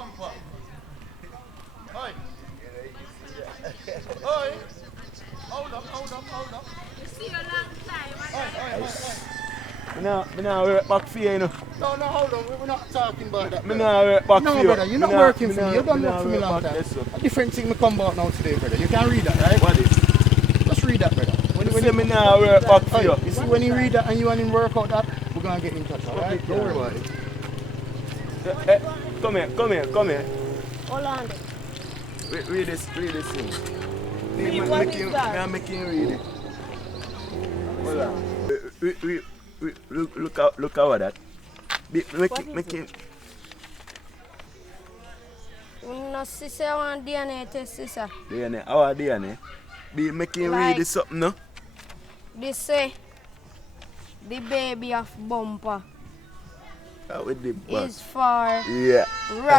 bumper. Oi. Oi. Hold up. You see a long time. Me now work back for you, you know. No, hold on. We're not talking about that. Me now work back for you. No, brother, you're not working for me. You don't work for me long time. A different thing me come about now today, brother. You can read that, right? What is? Just read that, brother. When you me now work back for you. You see, when you read that and you want him work out that, we're going to get in touch, alright? Don't worry about it. Come here. Hold on. Read this thing. What is that? I'm making you read it. Hold on. Look at that. Make it. No, sister, I want DNA test, sister. DNA, our DNA. Be making Like, read this up, no? They say the baby of Bumper With the bus. is for Yeah.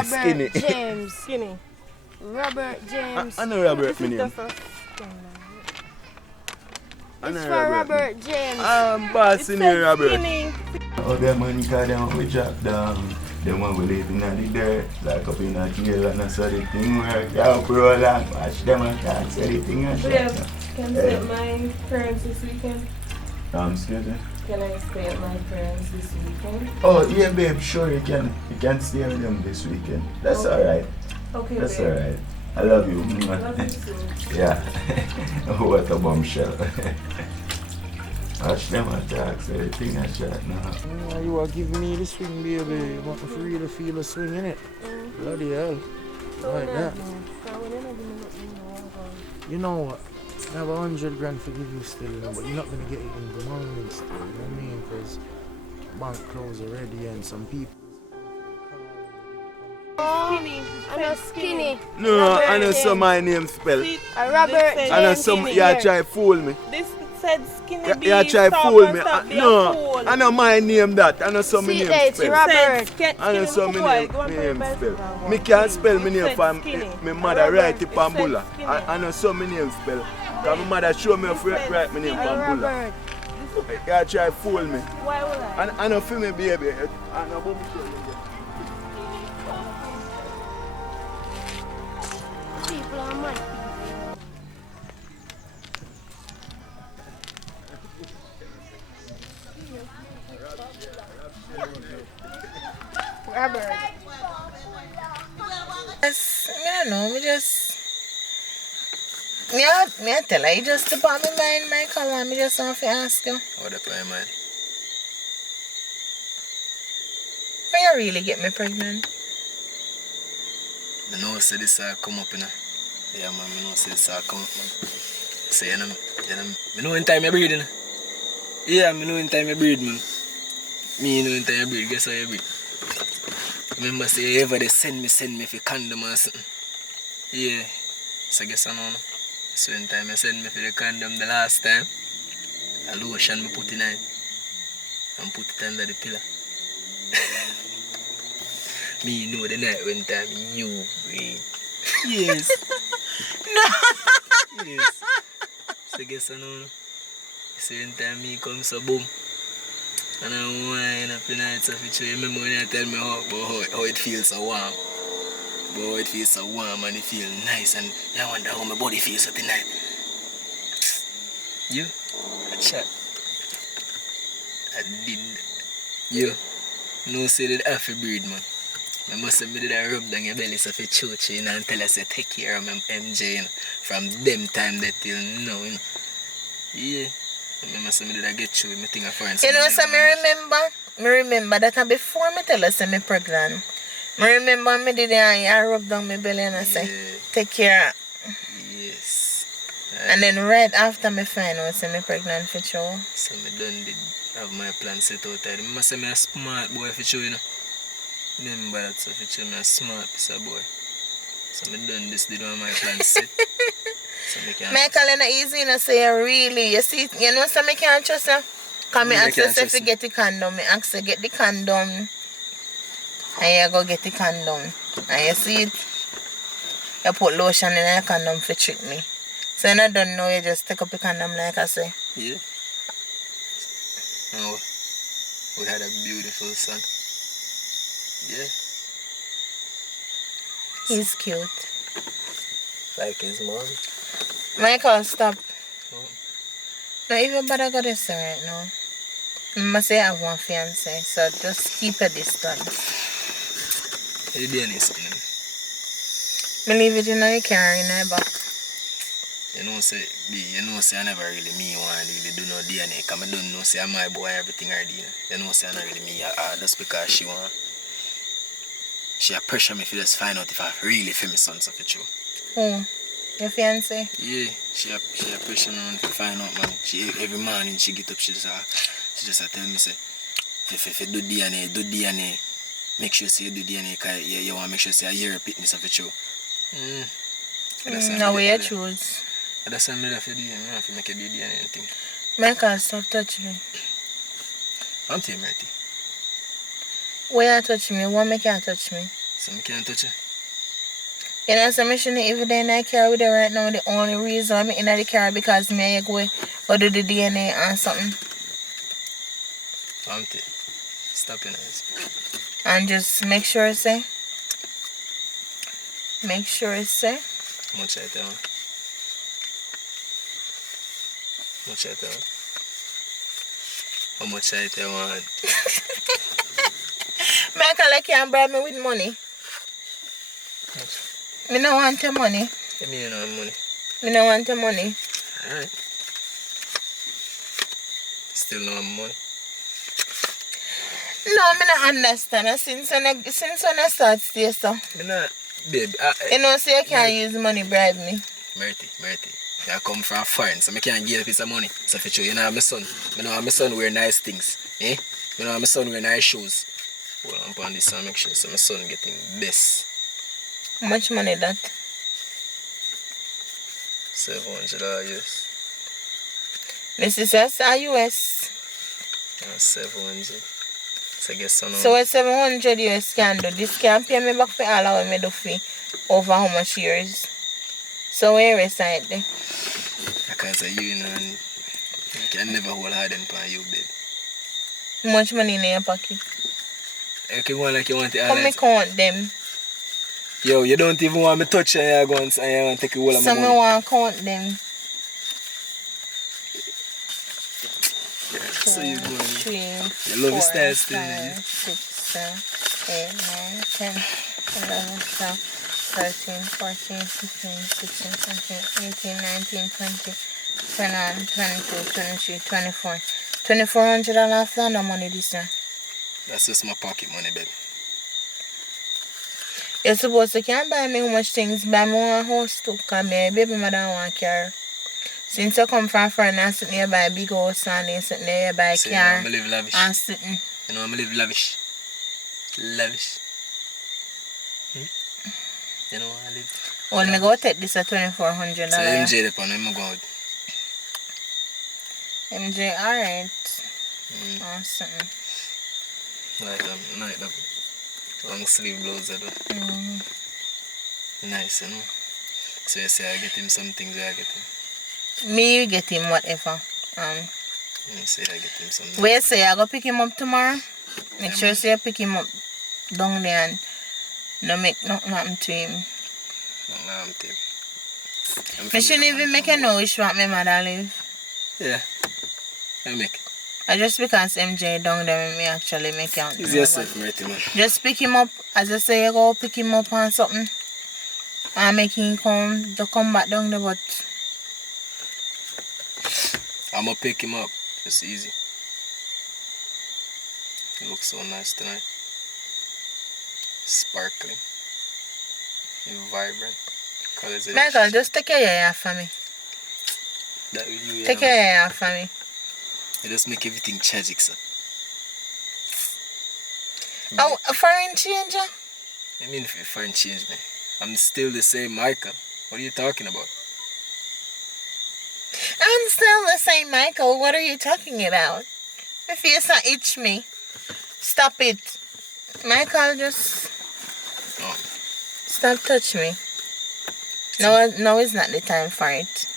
Skinny. Robert James. Skinny. Robert James. I know Robert, my name. It's for Robert James. I'm bossing you, Robert. Skinny. Oh, them man call them we drop down. Them one we live in the dirt, like up in a jail and so the thing work. Y'all Prolongd, watch them and talk, so the thing and shit. Yeah, can I stay at my parents this weekend? Excuse me? Can I stay at my parents this weekend? Oh, yeah, babe, sure you can. You can stay with them this weekend. That's Okay. alright. Okay, That's babe. alright. I love you. Love you too. Yeah. What a bombshell. Watch them attack, so the thing I shot now. Yeah, you are giving me the swing, baby. You want me to really feel the swing, innit? Bloody hell. Like that. You know what? I have 100 grand for give you still, you know, but you're not going to get it in the morning still, you know what I mean? Because bank closed already and some people. Skinny. I'm not skinny. No, I know Robert some my name spell. Robert This I know James. some, Skinny. yeah, try fool me. This said skinny Yeah, beef. yeah, try stop fool and me. stop, be a No, fool. I know my name that. I know some See name that, it's spell. Robert. I know some boy. name, Go and put your best spell. on. Me can't spell my name Said for skinny. my mother write it It on said bulla. skinny. I know some name spell. Cause my mother show me how to write my name on bulla. Robert. Yeah, try fool me. Why would I? I know for me baby. I know about me show me. People are mad. Robert. I don't know, me I tell her, you just dip on my mind, my color, me just want to ask you. What up, my man? Why you really get me pregnant? I know say this come up, you know. Yeah, man, I know say this come up, man. So, you know, I know in time I breed, you know. Yeah, I know in time I breed, man. Me know in time I breed, guess how I breed. Remember say ever they send me for condom or something. Yeah. So guess I know. So in time I send me for the condom the last time. A lotion me put in it. And put it under the pillow. Me know the night when time you breed. Yes. No. Yes. So guess I know. So in time me come so boom. And I'm wine up in night so if you remember when you tell me how it feels so warm. But how it feels so warm and it feels nice and I wonder how my body feels at the night. You? A chat. I did. You? No say that I have to breed, man. I must have made that rub down your belly so for church, you know, and tell us to take care of my MJ, you know, from them time that till now, you know. Yeah. I must have made that get you with me thing of friends. You know, so me remember that before me tell her say me pregnant. Me remember me did I rub down my belly and I say, take care. Yes. And then right after me find out say me pregnant for sure. So me done did have my plan set out there. Remember say me a smart boy for sure, you know. Remember that, so for sure me a smart piece of boy. So me done this, did all my plan set. So me can... Michael, it's not easy, you know, say really, you see, you know, so me can't trust you. Because me ask you if you get the condom, me ask you get the condom, and you go get the condom. And you see it, you put lotion in your condom for trick me. So you don't know, you just take up the condom like I say. Yeah. Oh, we had a beautiful son. Yeah. He's cute. Like his mom. Michael, stop. Don't even bother go this right now. I must say I have one fiance, so just keep a distance. You DNA something. Me leave it in your car in my back. You know say I never really me want really do no DNA because I don't know say I'm my boy everything already. You know say I not really me just because she pressure me to just find out if I really feel my son so for true. Who? Your fiance? Yeah, she pressure me to find out, man. She every morning she get up, she just tell me say, if you do DNA, make sure say you do DNA because you want to make sure say you repeat this for true. Now we choose. That's why I have to do it. I have to make you do DNA thing. Michael, stop touching me. I'm telling you, Marty. Why you touch me? What make you touch me? So I can't touch you. You know, so I shouldn't even be in that car with her right now. The only reason I'm in the car because me and you go do the DNA and something. I'm telling you. Stop your eyes. And just make sure it's say. Make sure it's say. Much I tell you. Much I tell you. How much I tell you? Michael, I can't bribe me with money. Me no want your money. Give me no money. Me no want your money. Alright. Still no money. No, me not understand. Since when I start stay so. Me not, babe. You know, so you can't use money bribe me. Merty. I come from foreign, so I can't give a piece of money. So for sure, you know my son. You know my son wear nice things. Eh? You know my son wear nice shoes. Hold on upon this so make sure so my son getting best. How much money that? $700 US. This is us US. 700. So I guess so now. So what 700 US can do? This can pay me back for all of me do fee over how much years? So where is it there? Because you know, and you can never hold hard on you, babe. How much money in your pocket? You can go on like you want it. Come me count them. Yo, you don't even want me touch and you want to take a whole of my So money. me want to count them. So you go 3, you love your style still, 5, 6, 7, 8, 9, 10, 11, 12, 13, 14, 15, 16, 17, 18, 19, 20, 21, 22, 23, 24. $2,400 for no money this year. That's just my pocket money, babe. You're supposed to can't buy me how much things, buy me one house too, because my baby mother want car. Since I come from foreign and sitting here by a big house and they sitting there by a So car. you know I live lavish. And sitting. You know I live lavish. Lavish. You know I live. Well, me go take this at $2,400. So MJ the pan, I'm going. MJ, alright. Awesome. Like that. Long sleeve blouse I do. Nice, you know. So you say I get him some things, I get him. Me, you get him whatever. You say I get him some. Where say I go pick him up tomorrow? Make sure say you pick him up down there and no make nothing happen to him. Nothing happen to him. I shouldn't even make a know which one my mother live. Yeah. I make. Just because MJ down there, me actually make out. It's yourself, Marty, man. Just pick him up, as I say, you go pick him up on something. And make him come back down there, but I'm gonna pick him up. It's easy. He looks so nice tonight. Sparkling. You vibrant. Colors of Michael, just take your hair off for me. that with you, Take your hair off for me. You just make everything tragic, sir. Oh, a foreign changer? I mean, if you find change me, I'm still the same Michael. What are you talking about? I'm still the same Michael. What are you talking about? If you not itch me, stop it. Michael, just stop touch me. No, it's not the time for it.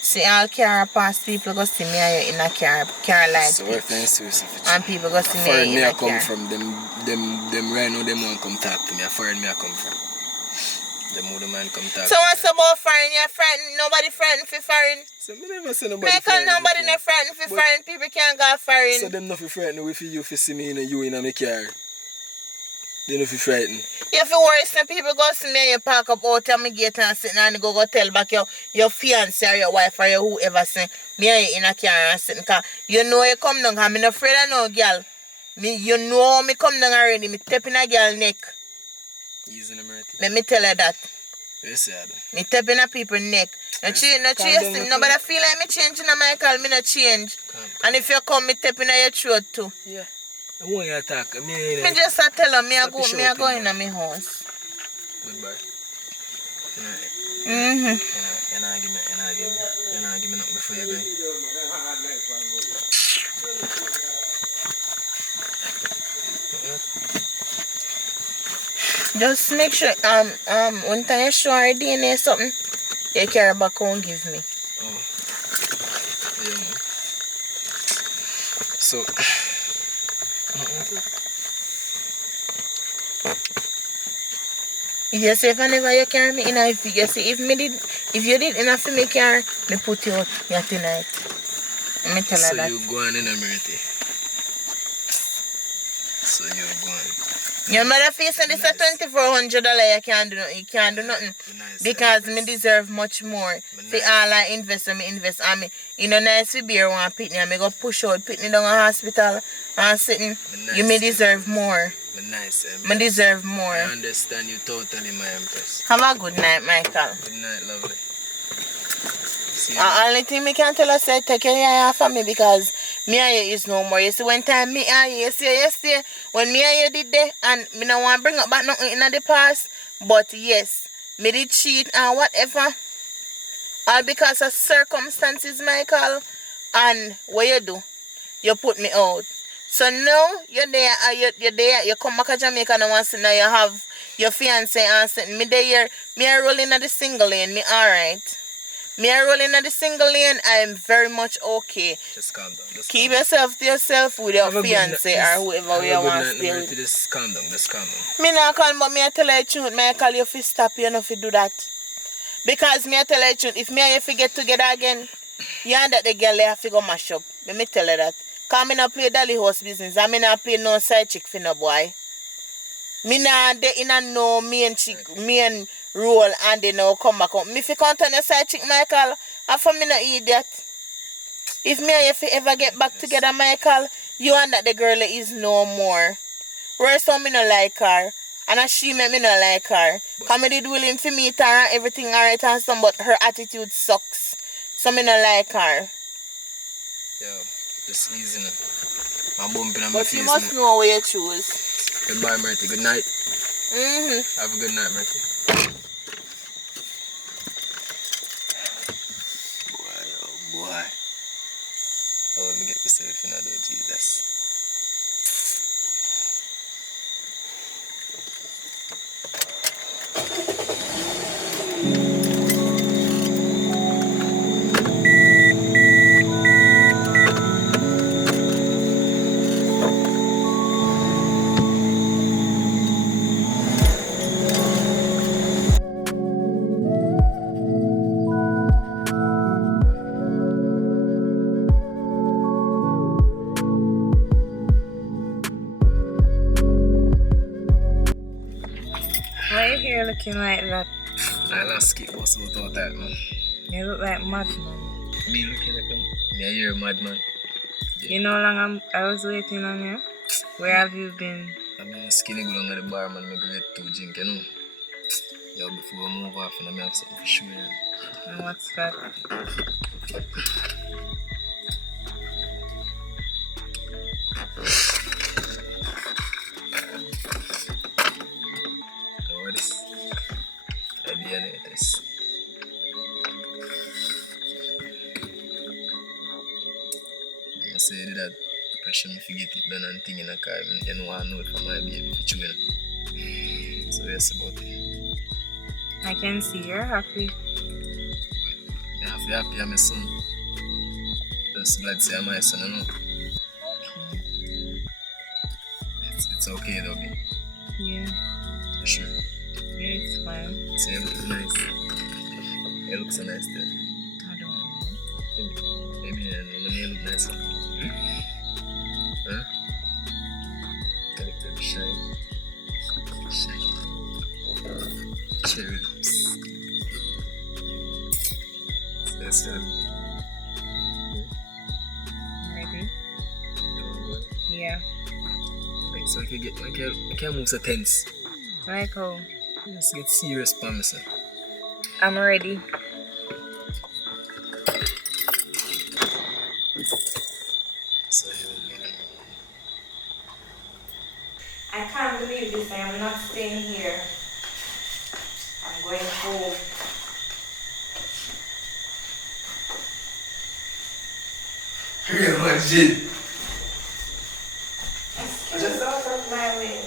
See, all car past people go see me and you in a car light. So what things to and people go see foreign me me in I a come car. from them right now them want come talk to me. I foreign me I come from. The more the man come talk. So what's about foreign? You're frightened? Nobody frightened for foreign? So me never say nobody Michael, frightened nobody for not frightened for foreign. People can't go foreign. So them not fi frightened if you fi see me in you in my car. They not fi frightened. You feel worry some people go see me and you park up out of my gate and sit and go tell back your fiance or your wife or your whoever say me and you in a car and sitting because you know you come down and I'm not afraid of no girl. You know me come down already, me step in a girl neck. Easy in America. Let me tell her that. Yes, sir. Me step in a people neck. No chasing. Nobody feel like me changing a Michael, me not change. And if you come, me step in your throat too. Yeah. I want you to talk. Me just tell her me I go in my house. Goodbye. Mm-hmm. You know, give me nothing before you go. Just make sure one time you show her DNA something, you carry back home and give me. Oh. Yeah, man. So If you say if I never you carry me in, if you say if you did enough for me carry, me put you out here tonight. Let me tell her that. So you going in America. So you going. Your mother face and this is $2,400 you can't do nothing. Nice, because me deserve much more. For all I invest and me invest and me you know nice to bear one pitney and me go push out pitney down a hospital and sitting. Nice, you may deserve more. Nice, me deserve more. I understand you totally, my empress. Have a good night, Michael. Good night, lovely. See you. Only thing me can tell us is take your eye for me because me and you is no more. You see one time me and you see yesterday when me and you did that and me don't want to bring up back nothing in the past, but yes, me did cheat and whatever. All because of circumstances, Michael. And what you do? You put me out. So now you're there, you come back to Jamaica and once now you have your fiance and sitting me there, me are rolling at the single lane, me alright. Me are rolling at the single lane, I am very much okay. Just calm down. Keep yourself to yourself with your fiance or whoever you want to stay with. Just calm down, Me not calm, but me I tell you the truth, me I call you if you stop, you know if you do that. Because me I tell you the truth, if me and you get together again, you and that the girl they have to go mash up. Let me tell you that. Because I not play dolly horse business. I not play no side chick for no boy. Me not dey in a no main role and they now come back up. Me if you count on your side chick, Michael, I for me not idiot. If me and you ever get back together, Michael, you and that the girl is no more. Whereas some me not like her. And she make me not like her. Because me did willing to meet her and everything alright and some, but her attitude sucks. So me not like her. Yo, just easy now. I'm bumping on my But face. you must know what you choose. Goodbye, Merty. Good night. Mm-hmm. Have a good night, Merty. Boy, oh boy. Oh, let me get this everything I do, Jesus. Why you here looking like that? I lost skip what's out of that, man. You look like madman. Me looking like you're a madman. You know how long I was waiting on you? Where have you been? I've been skinny going at the bar, man. I go get 2 drink, you know. Yo, before I move off, and I have something for sure. And what's that? What is a DNA test? I say that pressure me to get it done and thing in a car. You know I know it for my baby for chewing. So yes about it. I can see you're happy. You have to be happy, I'm my son. Just like say I'm my son, you know. It's okay though, babe. Yeah. For sure. Yeah, it's fine. So you look nice. You look so nice too. I don't know. Maybe you look nice. Huh? You look very shine. Shine. Cherry lips. Yes, sir. Ready? Yeah. Like, so I can move so tense. Like how? Let's get serious, promise. I'm ready. So, I can't believe this. I am not staying here. I'm going home. real much shit. Excuse out of my way.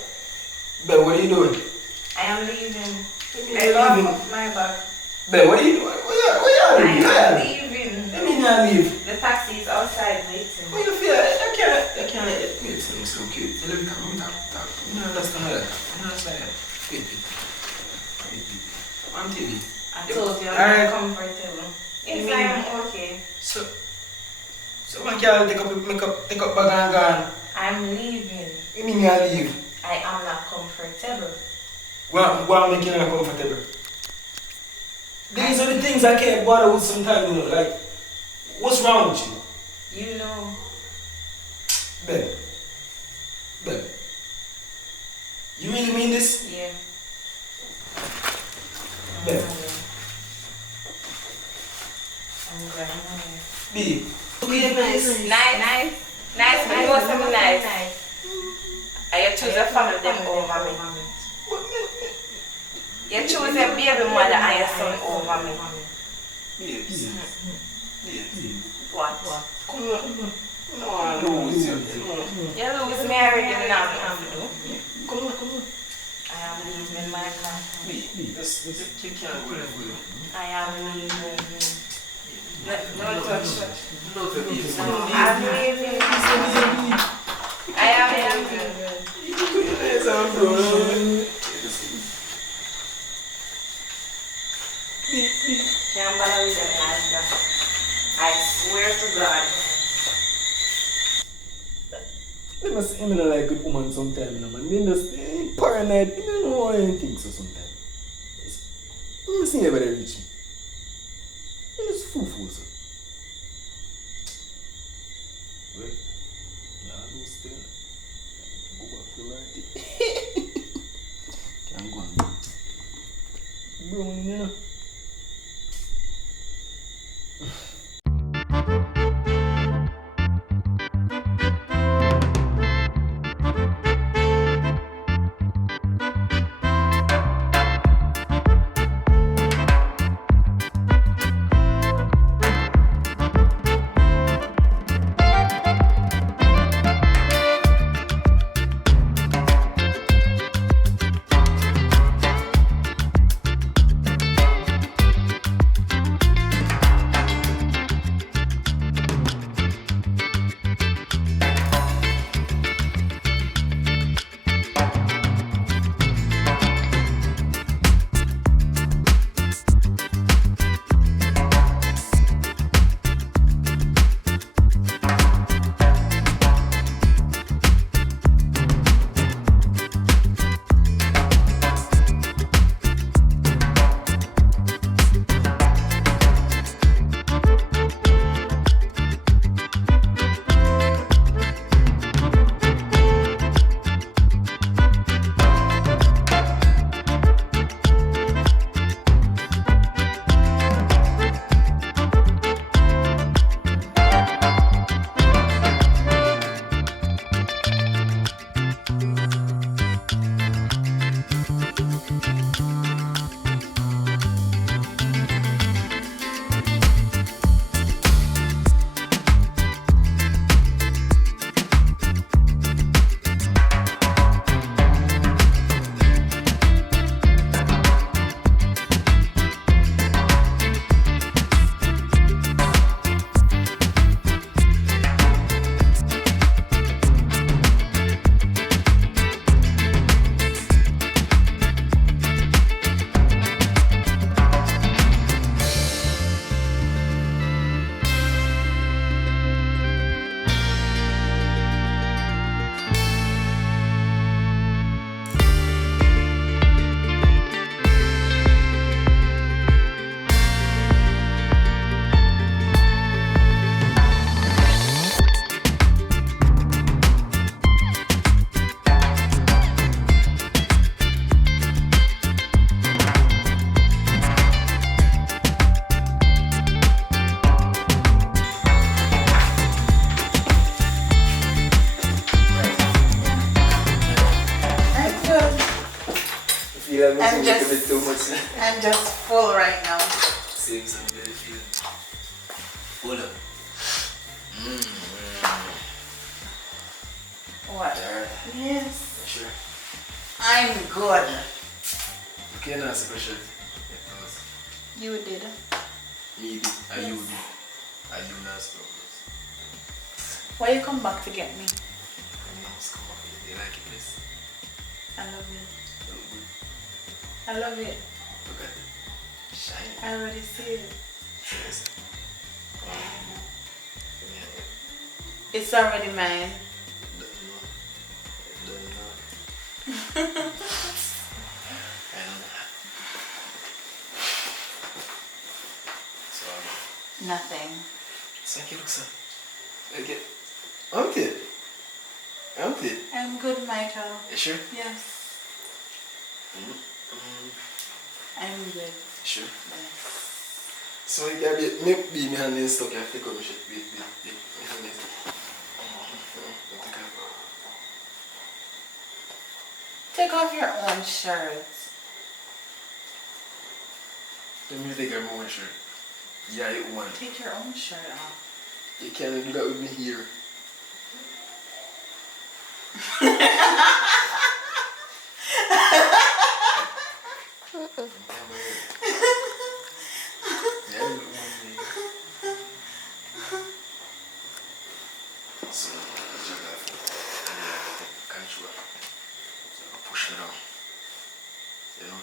Ben, what are you doing? I am leaving. You're I lock leaving? up my bag. Ben, what are you doing? Where you I doing? am leaving. I mean, you leave. The taxi is outside waiting. What you feel? I can't. Wait, so cute. Let me talk. You don't understand that. You don't understand that. Wait. I'm TV. I told you I'm Alright. not comfortable. Yes, I am okay. So my girl take up bag and gone. I'm leaving. You mean you leave? I am not comfortable. What make you not comfortable? These are the things I can't bother with sometimes, you know, like, what's wrong with you? You know. Ben. You really mean this? Yeah. Ben. I'm going away. B. Look at nice. Nice. You know something nice. I choose a family them over me. You choose a baby mother and your son over me. Yes. What? Come on. No, I lose you. You lose me already now. Come on. I am leaving my car. B, let's you can't go there for you. I am leaving. Don't touch it. No, baby. No, I'm leaving. I am leaving. Yes, I'm doing. Can't bother with them like that. I swear to God. I must say, I'm not like a good woman sometimes, you know, man. Me just paranoid. I don't know how anything so sometimes. I'm not seeing everybody reach me. I'm just fool, so. Well, yeah, I do still. Go back to right. Can't go on. Bro, you know. I'm just full right now. Same some very feel. Full up. What? Alright. Yes. Sure. I'm good. Okay, now special. You did. Me did. And you did. And you not special. Why you come back to get me? You like it, please? I love it. Look good. I love it. Look at it. Shiny. I already see it. Seriously. It's already mine. Don't know. So, Nothing. thank you, Luxa. Okay. Ampty. Ampty. I'm good, Michael. You sure? Yes. I'm good. You sure? Yes. So you can be me hand in stock. You have to come shit. Wait. Take off your own shirt. Let me take my own shirt. Yeah, you want. Take your own shirt off. You can't do that with me here. So, control. Push me down. You know?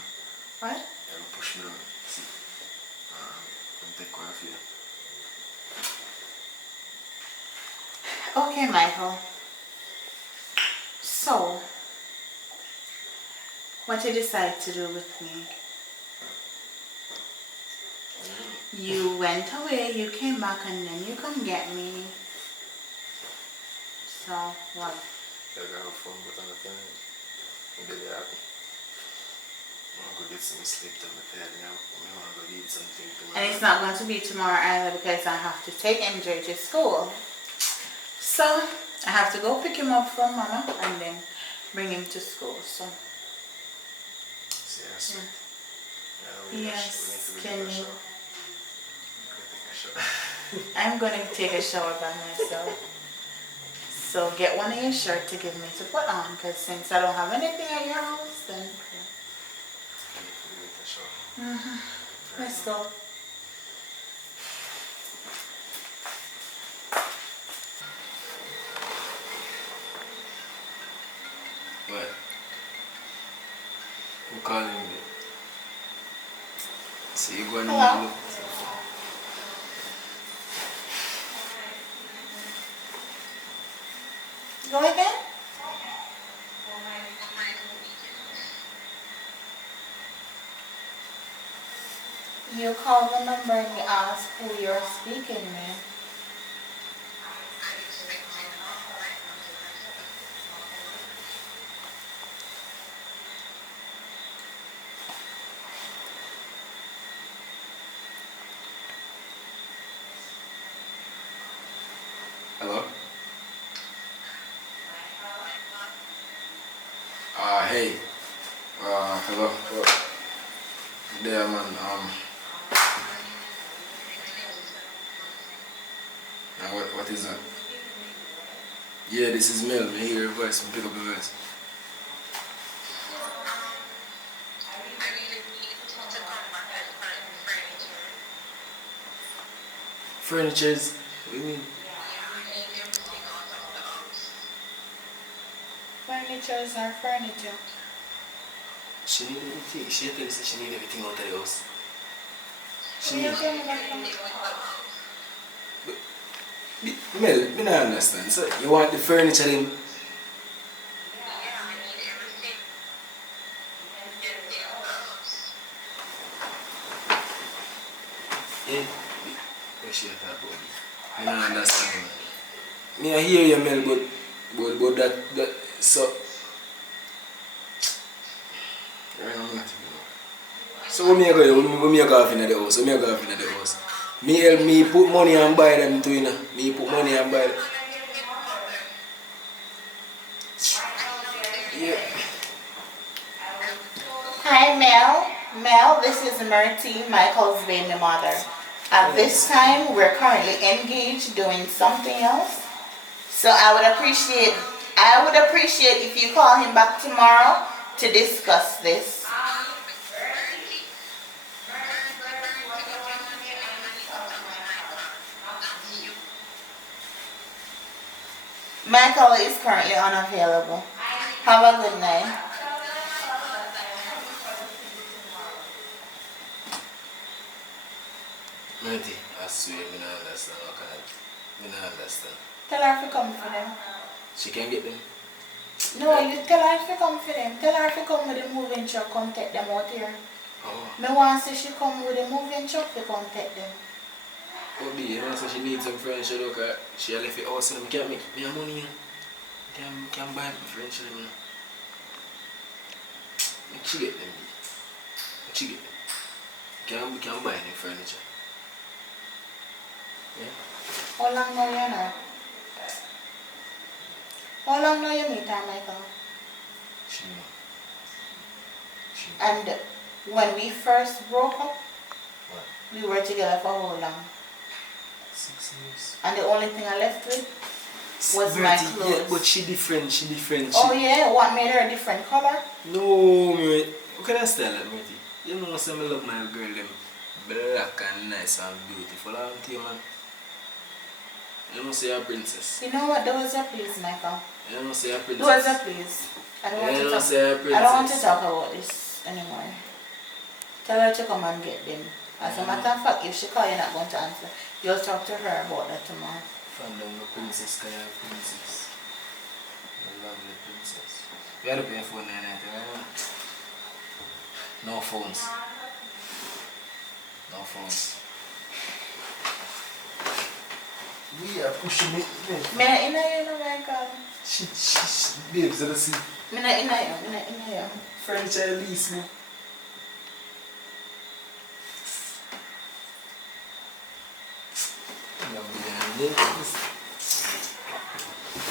What? Push me down. See? Take care of you. Okay, Michael. So, what you decide to do with me? You went away, you came back, and then you come get me. So, what? I got a phone, but I'm not telling you. I'm really happy. I'm going to get some sleep to my bed now. I'm going to eat something tomorrow. And it's not going to be tomorrow either because I have to take MJ to school. So, I have to go pick him up from Mama and then bring him to school. So, See, I sweat. yes, can you? I'm going to take a shower. I'm going to take a shower by myself. So, get one of your shirts to give me to put on because since I don't have anything at your house, then... Let's go. What? Who calling me? See you going to Hello? Go again? You call the number and you ask who you're speaking with. Hello? Hey. Hello. There, man. What is that? Yeah, this is Mel. Me hear your voice. Me pick up your voice. Furnitures? What do you mean? Furnitures are furniture. She need everything. She tell me she need everything out of the house. She Where need... you getting that from? Mel, me not understand. So you want the furniture then? Yeah. What she talk about? Me not understand. Me I hear you, Mel, but that so. Right now, I'm not even know. So what me I go off in the house? What me I go off in the house? Me help me put money and buy them too, you know. Me put money and buy them. Yeah. Hi. Hi, Mel. Mel, this is Murty, Michael's baby mother. At this time, we're currently engaged doing something else. So I would appreciate if you call him back tomorrow to discuss this. Michael is currently unavailable. Have a good night. Auntie, I swear, I don't understand. I don't understand. Tell her to come for them. She can get them. No, you tell her to come for them. Tell her to come with the moving truck, come take them out here. Oh. Me want to say she come with the moving truck to come take them. What be? You know, so she needs some friends. She look at. She left it house and I can't make me money. Can't buy my friends. She get them. She get them. Can't buy any furniture. Yeah. How long now you know? How long now you meet her, Michael? She know. And when we first broke up, What? we were together for how long? 6 years. And the only thing I left with was my clothes. Yeah, but she different. Oh yeah? What made her a different color? No, me. Look at that style, Merty. You know, some I love my girl, them black and nice and beautiful. I'm telling you, man. You know, say a princess. You know what? Those are please, Michael. You know, say a princess. Those are please. I don't want to talk about this anymore. Tell her to come and get them. As a matter of fact, if she call, you're not going to answer. You'll talk to her about that tomorrow. From the princess, Kaya princess. The lovely princess. We had to pay phone and everything. No phones. No phones. We are pushing it. Me not inna you, no, Michael. She, babes, let us see. Me not inna you. French at least, no.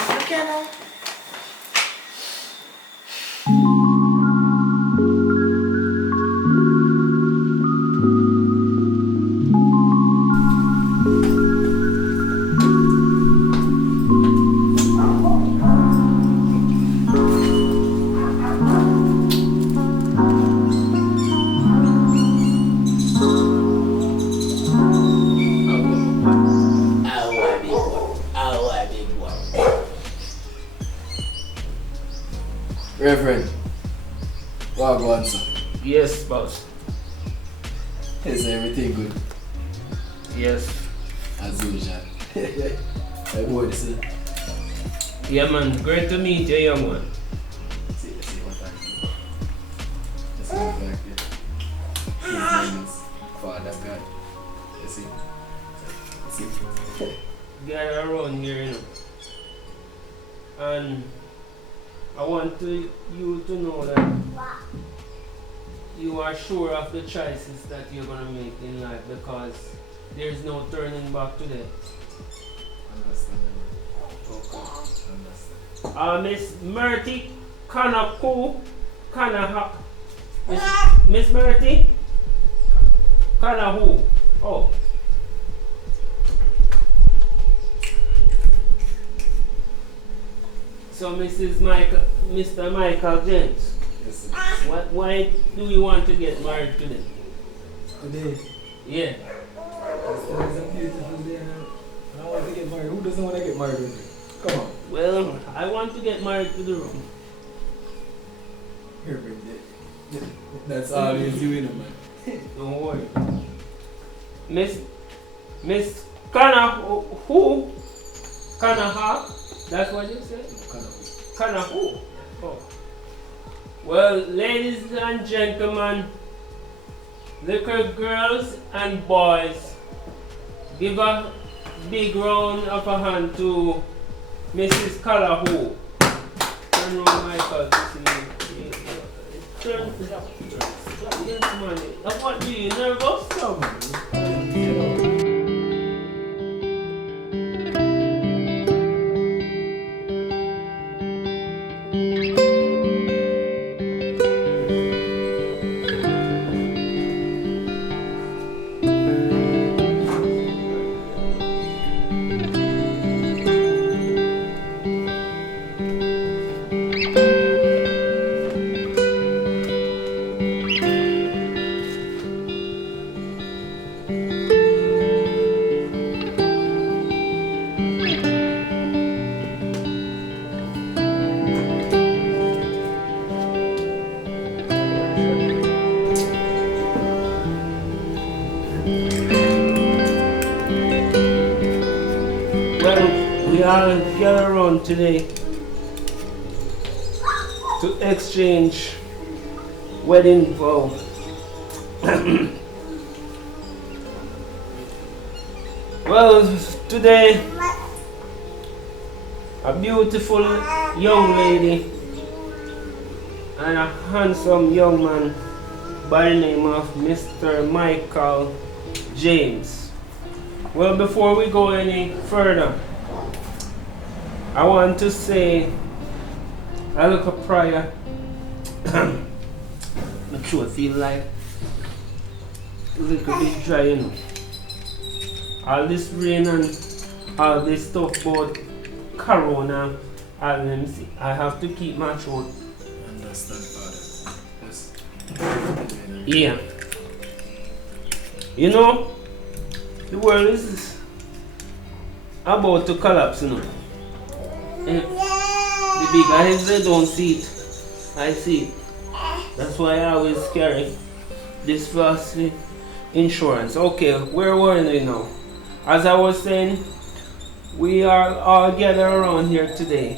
Look here now. Reverend, what go on, sir? Yes, boss. Is everything good? Yes. As usual. I go this. Yeah, man. Great to meet you, young man. See what I do. Let's go back there. His name is Father God. You see? Get around here, you know. And I want you to know that you are sure of the choices that you're going to make in life because there's no turning back today. Understand. Miss Murty, kinda cool, kinda hot. Miss Murty? Kinda who? Oh. So Mr. Michael James, Yes, sir. why do you want to get married today? Today, Yeah. it's a beautiful day now. I want to get married. Who doesn't want to get married with me? Come on. Well, I want to get married to the room. Here, bring it. That's all you're doing, man. Don't worry. Miss Kana who? Kana ha? That's what you said? Kana who? Oh. Well, ladies and gentlemen, little girls and boys, give a big round of a hand to Mrs. Calahu. Turn around Michael to see you. Turn. Yes, man. What do you nervous? all gather around today to exchange wedding vow. Well, today a beautiful young lady and a handsome young man by the name of Mr. Michael James. Well, before we go any further, I want to say a little prayer. Not sure I feel like a little bit dry, you know. All this rain and all this stuff about corona, and I have to keep my throat. Understand, Father. Yes. Yeah. You know, the world is about to collapse, you know. If the big eyes they don't see it, I see it. That's why I always carry this vastly insurance. Okay, where were we now? As I was saying, we are all gathered around here today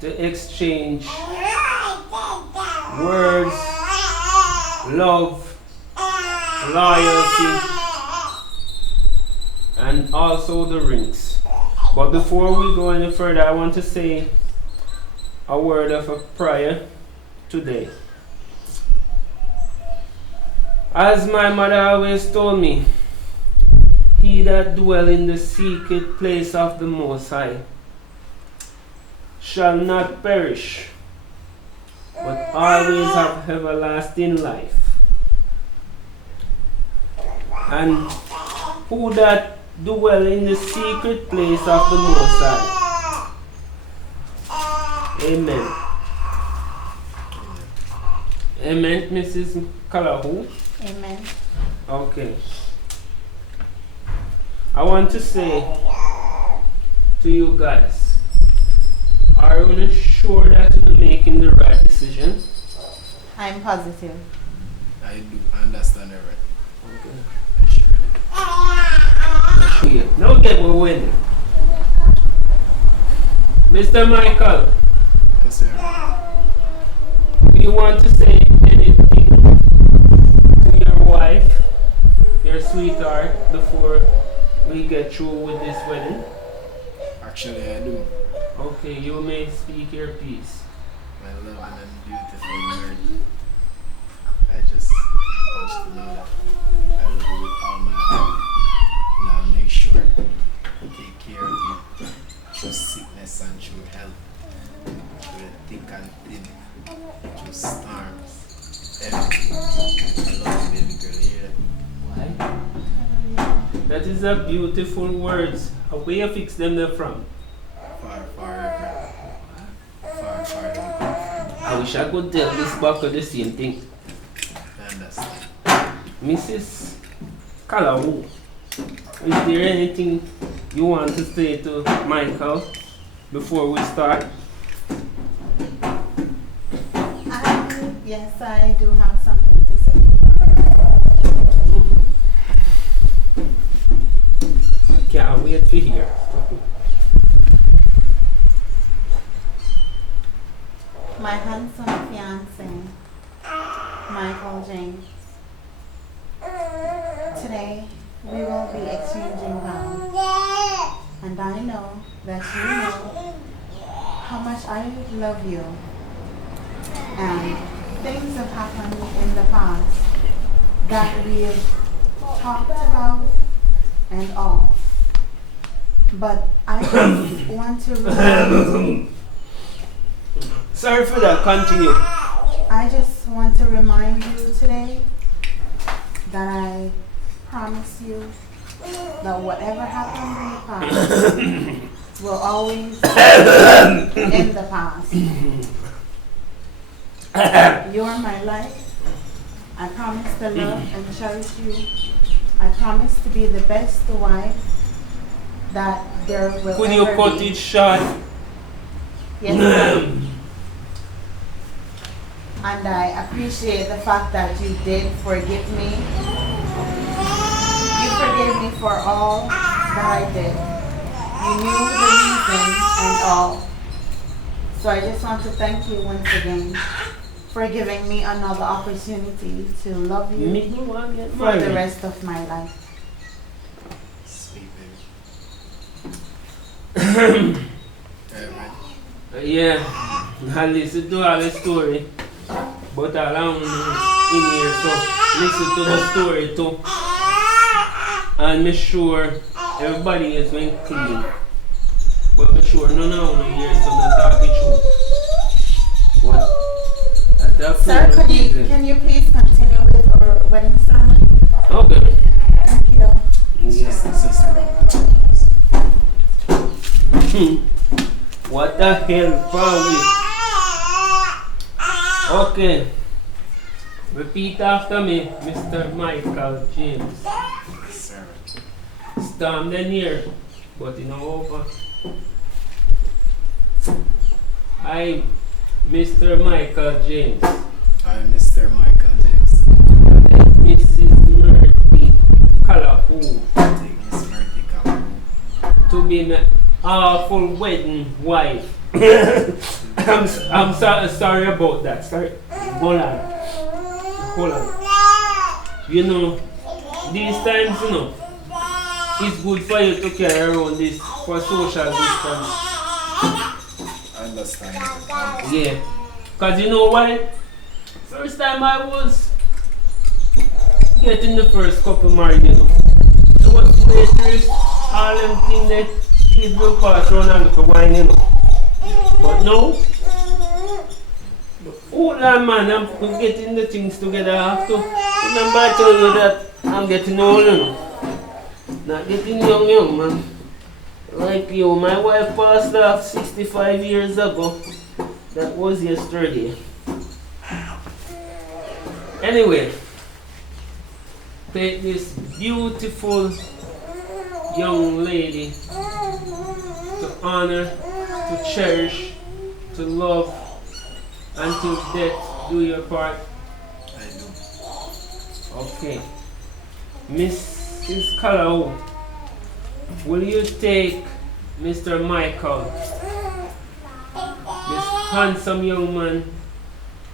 to exchange words, love, loyalty, and also the rings. But before we go any further, I want to say a word of a prayer today. As my mother always told me, he that dwell in the secret place of the Most High shall not perish, but always have everlasting life. And who that dwell in the secret place of the Most High. Amen. Amen, Mrs. Kalahu. Amen. Okay. I want to say to you guys, are you sure that you're making the right decision? I'm positive. I do understand it right. Okay. I surely do. Yeah. Now get we're winning. Mr. Michael, Yes, sir. do you want to say anything to your wife, your sweetheart, before we get through with this wedding? Actually, I do. Okay, you may speak your piece. My loving and beautiful Mary. I just want you to know that I love you with all my heart. And I'll make sure to take care of you through sickness and through health, through thick and thin, through storms, everything. I love you, baby girl. You hear that? Why? That is a beautiful words. Where you fix them there from? Far, far, ever. Far, far, ever. I wish I could tell this back the same thing. I understand. Mrs. Kalau, is there anything you want to say to Michael before we start? Yes, I do have something to say. Can't wait to hear. My handsome fiance, Michael James. Today, we will be exchanging vows. And I know that you know how much I love you. And things have happened in the past that we've talked about and all. But I just want to remind Sorry for that, continue. I just want to remind you today that I promise you that whatever happened in the past will always be in the past. You are my life. I promise to love and cherish you. I promise to be the best wife that there will Could ever you cut be. it short? Yes, sir. And I appreciate the fact that you did forgive me. You forgave me for all that I did. You knew the reason and all. So I just want to thank you once again for giving me another opportunity to love you for the rest of my life. Sweet baby. Yeah, I listen to all the story, but along in here, so listen to the story too. And make sure everybody is went clean. But make sure none of them here so don't talk it true. What? Sir, can you please continue with our wedding ceremony? Okay. Thank you. What the hell, probably? Okay. Repeat after me, Mr. Michael James. Storm the near, but you know over. I'm Mr. Michael James. I'm Mr. Michael James. Mrs. Murphy Calahu. Take Miss Murphy Calahu. To be my awful wedding wife. I'm sorry about that. Sorry. Hold on. You know, these times, you know, it's good for you to carry around this for social distance. I understand. Yeah. Because you know why? First time I was getting the first couple married, you know. So what's waitress, all them things that kids will pass around and look at wine, you know. But now, oh man, I'm getting the things together. I have to remember I told you that I'm getting old, you know. Not getting young, man. Like you, my wife passed off 65 years ago. That was yesterday. Anyway, take this beautiful young lady to honor, to cherish, to love, until death do your part. I do. Okay. Mrs. Calahu, will you take Mr. Michael, this handsome young man,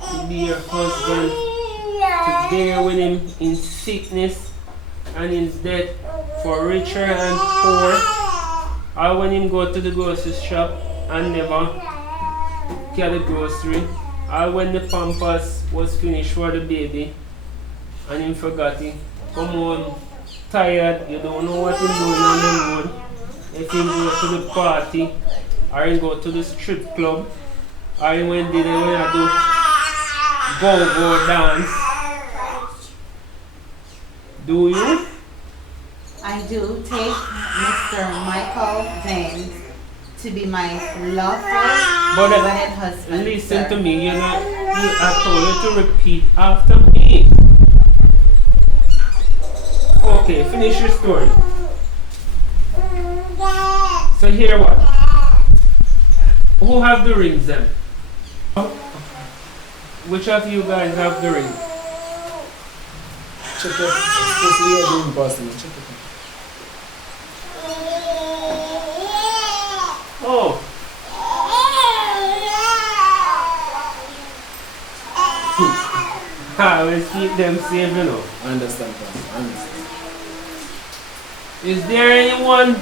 to be your husband, to bear with him in sickness and in death, for richer and poor, or when him go to the grocery shop and never carry grocery, or when the pampers was finished for the baby and him forgot it, come home tired, you don't know what he's doing on the road. If he go to the party, or he go to the strip club, or he went there when I do go dance. Do you? I do take Mr. Michael James to be my lawful wedded husband. Listen sir. to me, I told you to repeat after me. Okay, finish your story. So here what? Who have the rings then? Which of you guys have the ring? Check it. It's supposed to be a ring person. Check it. Oh. I always keep them safe, you know. I understand, Pastor. I understand. Is there anyone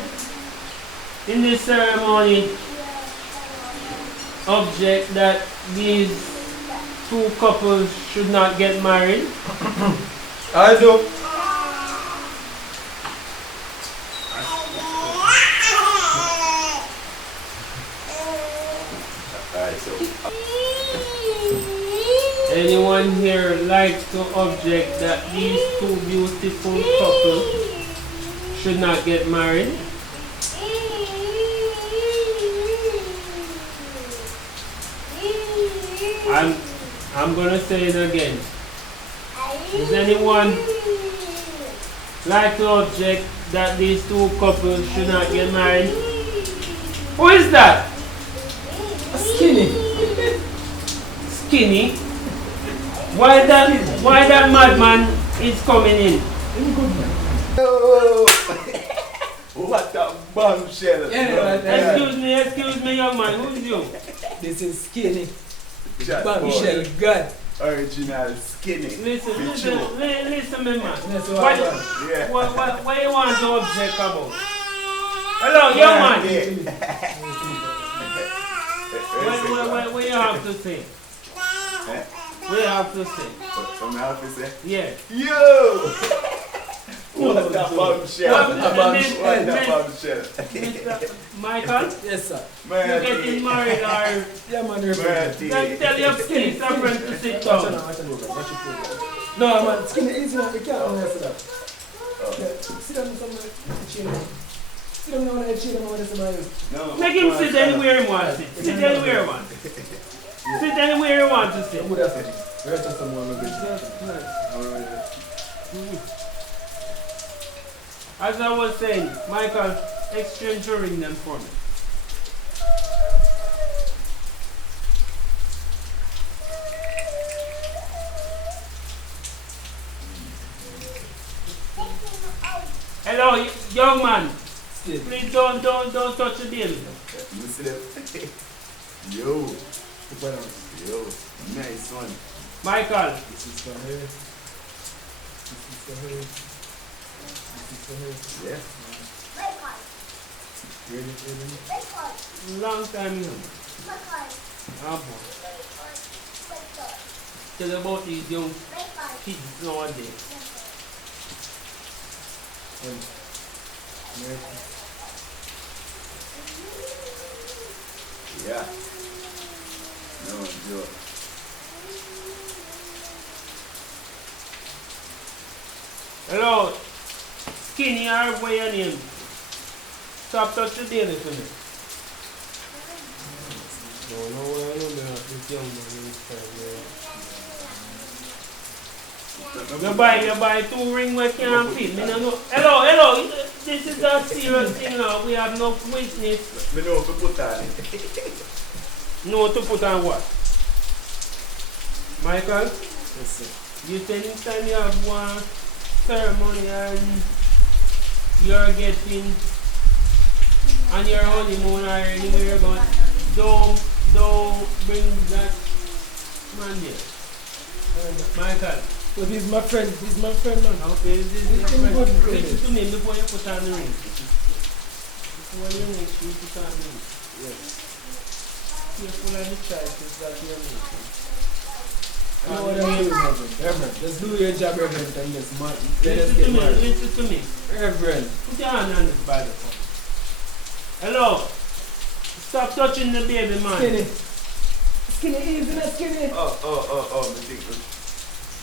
in this ceremony object that these two couples should not get married? I do. Anyone here like to object that these two beautiful couples should not get married? I'm gonna say it again. Does anyone like to object that these two couples should not get married? Who is that? Skinny. Skinny? Why that madman is coming in? Oh. What a bombshell. Excuse me, young man. Who's you? This is Skinny. Chat Bombshell boy. God. Original Skinny. Listen, me, man. That's What you want to object about? Hello, young man. What you have to say? What you have to say? What I have to say? Yeah. Yo! What a bombshell. What What a bombshell. Mr. Michael, Yes, sir. you getting married or Yeah, man, tell your skinny friend to sit Watch down. it, watch it. No, man, Skinny easy now. We can't answer that. Sit down somewhere. Sit down now and chill down with somebody. No. Make him sit anywhere he wants to sit. Sit anywhere he wants to sit. Sit anywhere he wants to sit. Good afternoon. We're just someone with As I was saying, Michael, exchange your ring them for me. Hello, young man. Please don't touch the baby. Yo. Yo. Nice one. Michael. This is for her. This is for her. This is for her. Yeah. Ready? Long time now. Ah, boy. Tell about these young kids nowadays. Yeah. No joke. Hello. Skinny or what your name? Stop touch the daily for me. No, I don't know this young man is You buy 2 rings where can't fit. Me no know. Hello. This is a serious thing now. We have no witness. Me know to put on it. No to put on what? Michael? Yes, sir. You say anytime you have one ceremony and you're getting on your honeymoon or anywhere you're going, don't bring that man here. Michael. But he's my friend, man. Okay, this is your friend. Listen to me before you put on the ring. Before you put on the ring. Yes. Careful of the choices that you're making. I know what I'm doing, Reverend. Just do your job, Reverend, and let's get married. Listen to me. Reverend. Put your hand on this Bible for me. Hello. Stop touching the baby, man. Skinny, easy, not Skinny. Oh, me think.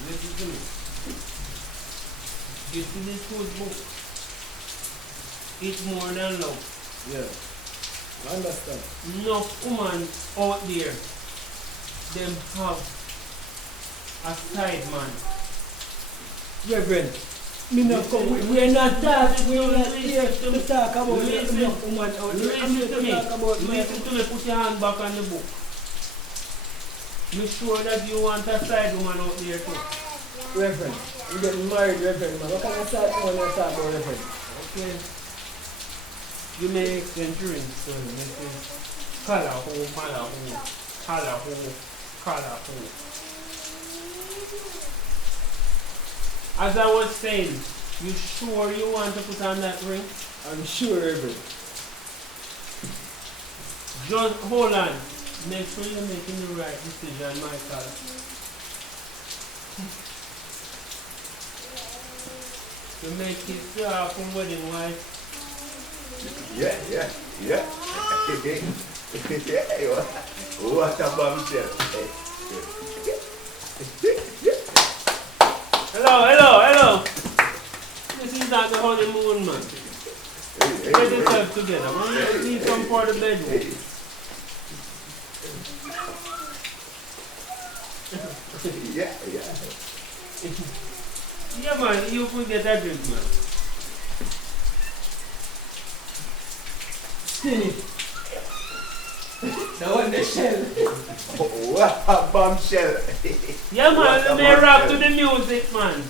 Listen to me. You see this whole book? It's more than love. Yeah. I understand. No woman out there, them have a side man. Reverend, we're not here to talk about enough woman out there. Listen to me. Put your hand back on the book. Make sure that you want a side woman out there too. Reverend, we're getting married, Reverend, man. What kind of side woman you talk about, Reverend? Okay. You may exchange rings, so this is color who. As I was saying, you sure you want to put on that ring? I'm sure, Reverend. Just hold on. Make sure you're making the right decision, Michael. To make it from wedding wife. Yeah. What a bombshell. Hello. This is not the honeymoon, man. Get yourself together. Man. You need some for the bedroom. Yeah. Yeah, man. You could get that drink, man. Skinny. That one the shell. What a bombshell. Yeah, man. Let me rap to the music, man.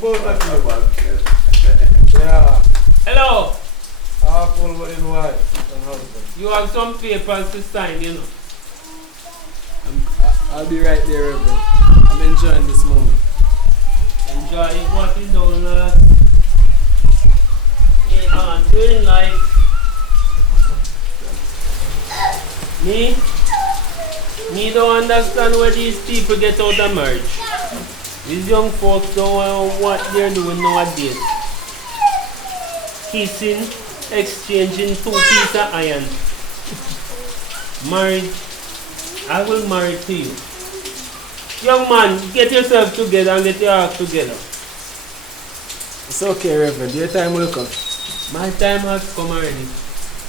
Both of you. Yeah. Hello. Half full with his wife and husband. You have some papers to sign, you know. I'll be right there, Reverend. I'm enjoying this moment. Enjoy what you know, lad. You aren't doing life. Me don't understand where these people get out of marriage. These young folks don't know what they're doing nowadays. Kissing, exchanging 2 pieces of iron. Married, I will marry to you. Young man, get yourself together and get your act together. It's okay, Reverend. Your time will come. My time has come already.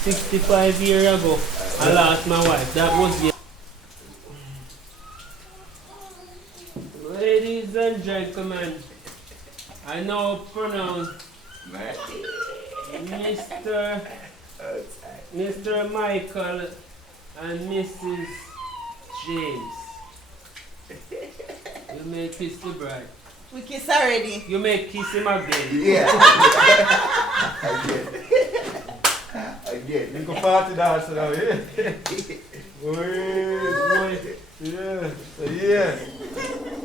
65 years ago, I lost my wife. That was the... Ladies and gentlemen, I now pronounce Mr. Michael and Mrs. James. You may kiss the bride. We kiss already. You may kiss him again. Yeah. Again. You can party dance now, yeah? Wait. Yeah. So, yeah.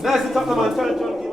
Nice to talk to man. Turn.